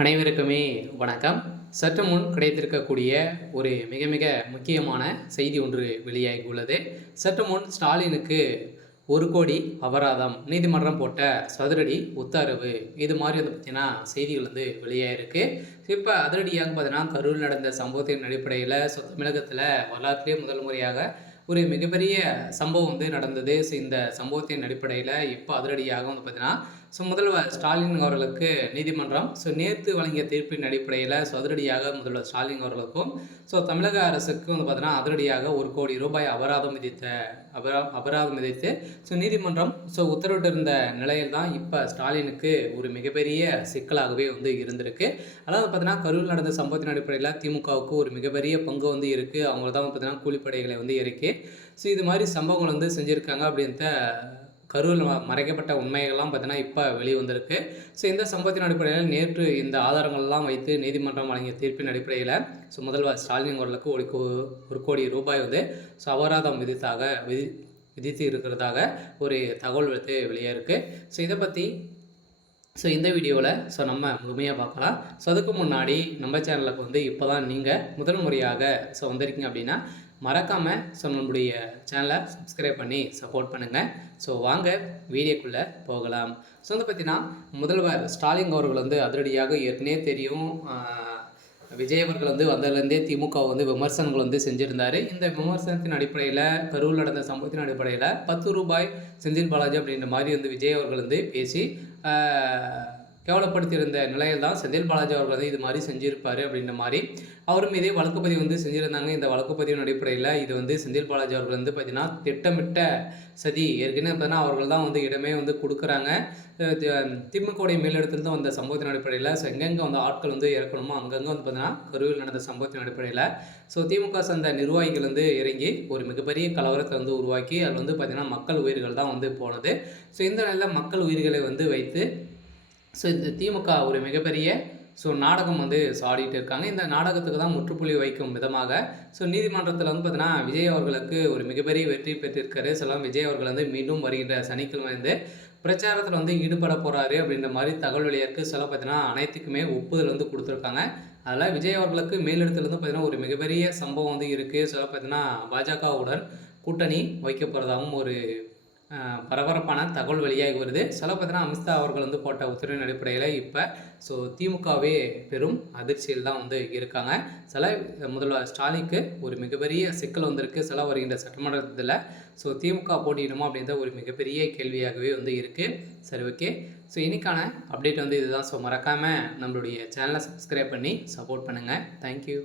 அனைவருக்குமே வணக்கம். சற்று முன் கிடைத்திருக்கக்கூடிய ஒரு மிக மிக முக்கியமான செய்தி ஒன்று வெளியாகி உள்ளது. சற்று முன் ஸ்டாலினுக்கு 1,00,00,000 அபராதம், நீதிமன்றம் போட்ட சதுரடி உத்தரவு, இது மாதிரி வந்து பார்த்தீங்கன்னா செய்திகள் வந்து வெளியாகிருக்கு. இப்போ அதிரடியாக பார்த்தீங்கன்னா கரூரில் நடந்த சம்பவத்தின் அடிப்படையில் தமிழகத்தில் வரலாற்றிலே முதல் முறையாக ஒரு மிகப்பெரிய சம்பவம் வந்து நடந்தது. இந்த சம்பவத்தின் அடிப்படையில் இப்போ அதிரடியாக வந்து பார்த்தீங்கன்னா முதல்வர் ஸ்டாலின் அவர்களுக்கு நீதிமன்றம் நேற்று வழங்கிய தீர்ப்பின் அடிப்படையில் அதிரடியாக முதல்வர் ஸ்டாலின் அவர்களுக்கும் தமிழக அரசுக்கும் வந்து பார்த்தீங்கன்னா அதிரடியாக 1,00,00,000 ரூபாய் அபராதம் விதித்து நீதிமன்றம் உத்தரவிட்டிருந்த நிலையில் தான் இப்போ ஸ்டாலினுக்கு ஒரு மிகப்பெரிய சிக்கலாகவே வந்து இருந்திருக்கு. அதாவது பார்த்தீங்கன்னா கரூரில் நடந்த சம்பவத்தின் அடிப்படையில் திமுகவுக்கு ஒரு மிகப்பெரிய பங்கு வந்து இருக்குது. அவங்க தான் பார்த்தீங்கன்னா கூலிப்படைகளை வந்து இறக்கி இது மாதிரி சம்பவங்கள் வந்து செஞ்சுருக்காங்க அப்படின்ட்டு கரூரில் மறைக்கப்பட்ட உண்மைகள்லாம் பார்த்தீங்கன்னா இப்போ வெளிவந்திருக்கு. இந்த சம்பவத்தின் அடிப்படையில் நேற்று இந்த ஆதாரங்கள்லாம் வைத்து நீதிமன்றம் வழங்கிய தீர்ப்பின் அடிப்படையில் முதல்வர் ஸ்டாலின் அவர்களுக்கு 1,00,00,000 ரூபாய் வந்து அபராதம் விதித்து இருக்கிறதாக ஒரு தகவல் வந்து வெளியாயிருக்கு. இதை பற்றி இந்த வீடியோவில் நம்ம முழுமையாக பார்க்கலாம். அதுக்கு முன்னாடி நம்ம சேனலுக்கு வந்து இப்போ தான் நீங்கள் முதல் முறையாக வந்திருக்கீங்க அப்படின்னா மறக்காமல் நம்மளுடைய சேனலை சப்ஸ்கிரைப் பண்ணி சப்போர்ட் பண்ணுங்கள். வாங்க வீடியோக்குள்ளே போகலாம். வந்து பார்த்தீங்கன்னா முதல்வர் ஸ்டாலின் அவர்கள் வந்து அதிரடியாக ஏற்கனவே தெரியும், விஜய் அவர்கள் வந்து வந்ததுலேருந்தே திமுக வந்து விமர்சனங்கள் வந்து செஞ்சுருந்தார். இந்த விமர்சனத்தின் அடிப்படையில் கரூரில் நடந்த சம்பவத்தின் அடிப்படையில் 10 ரூபாய் செந்தில் பாலாஜி அப்படின்ற மாதிரி வந்து விஜய் அவர்கள் வந்து பேசி கேவலப்படுத்தியிருந்த நிலையில் தான் செந்தில் பாலாஜி அவர்கள் வந்து இது மாதிரி செஞ்சுருப்பார் அப்படின்ற மாதிரி அவரும் இதே வழக்குப்பதிவு வந்து செஞ்சுருந்தாங்க. இந்த வழக்குப்பதிவின் அடிப்படையில் இது வந்து செந்தில் பாலாஜி அவர்கள் வந்து பார்த்திங்கன்னா திட்டமிட்ட சதி, ஏற்கனவே பார்த்தீங்கன்னா அவர்கள் தான் வந்து இடமே வந்து கொடுக்குறாங்க. திமுகவுடைய மேலிடத்தில் தான் வந்த சம்பவத்தின் அடிப்படையில் எங்கெங்கே வந்து ஆட்கள் வந்து இறக்கணுமோ அங்கங்கே வந்து பார்த்தீங்கன்னா கரூரில் நடந்த சம்பவத்தின் அடிப்படையில் திமுக சேர்ந்த நிர்வாகிகள் வந்து இறங்கி ஒரு மிகப்பெரிய கலவரத்தை வந்து உருவாக்கி அதில் வந்து பார்த்திங்கன்னா மக்கள் உயிர்கள் தான் வந்து போனது. இந்த நிலையில் மக்கள் உயிர்களை வந்து வைத்து இந்த திமுக ஒரு மிகப்பெரிய நாடகம் வந்து ஆடிட்டு இருக்காங்க. இந்த நாடகத்துக்கு தான் முற்றுப்புள்ளி வைக்கும் விதமாக நீதிமன்றத்தில் வந்து பார்த்தீங்கன்னா விஜய் அவர்களுக்கு ஒரு மிகப்பெரிய வெற்றி பெற்றிருக்காரு. விஜய் அவர்கள் வந்து மீண்டும் வருகின்ற சனிக்கிழமை வந்து பிரச்சாரத்தில் வந்து ஈடுபட போகிறாரு அப்படின்ற மாதிரி தகவல் வெளியாருக்கு. பார்த்தீங்கன்னா அனைத்துக்குமே ஒப்புதல் வந்து கொடுத்துருக்காங்க. அதில் விஜய் அவர்களுக்கு மேலிடத்துலேருந்து பார்த்தீங்கன்னா ஒரு மிகப்பெரிய சம்பவம் வந்து இருக்குது. பார்த்தீங்கன்னா பாஜகவுடன் கூட்டணி வைக்க போகிறதாகவும் ஒரு பரபரப்பான தகவல் வெளியாகி வருது. பார்த்தீங்கன்னா அமித்ஷா அவர்கள் வந்து போட்ட உத்தரவின் அடிப்படையில் இப்போ திமுகவே பெரும் அதிர்ச்சியில் தான் வந்து இருக்காங்க. முதல்வர் ஸ்டாலினுக்கு ஒரு மிகப்பெரிய சிக்கல் வந்திருக்கு. வருகின்ற சட்டமன்றத்தில் திமுக போட்டியிடுமா அப்படின்ற ஒரு மிகப்பெரிய கேள்வியாகவே வந்து இருக்குது. ஓகே, இன்னைக்கான அப்டேட் வந்து இதுதான். மறக்காமல் நம்மளுடைய சேனலை சப்ஸ்கிரைப் பண்ணி சப்போர்ட் பண்ணுங்கள். தேங்க்யூ.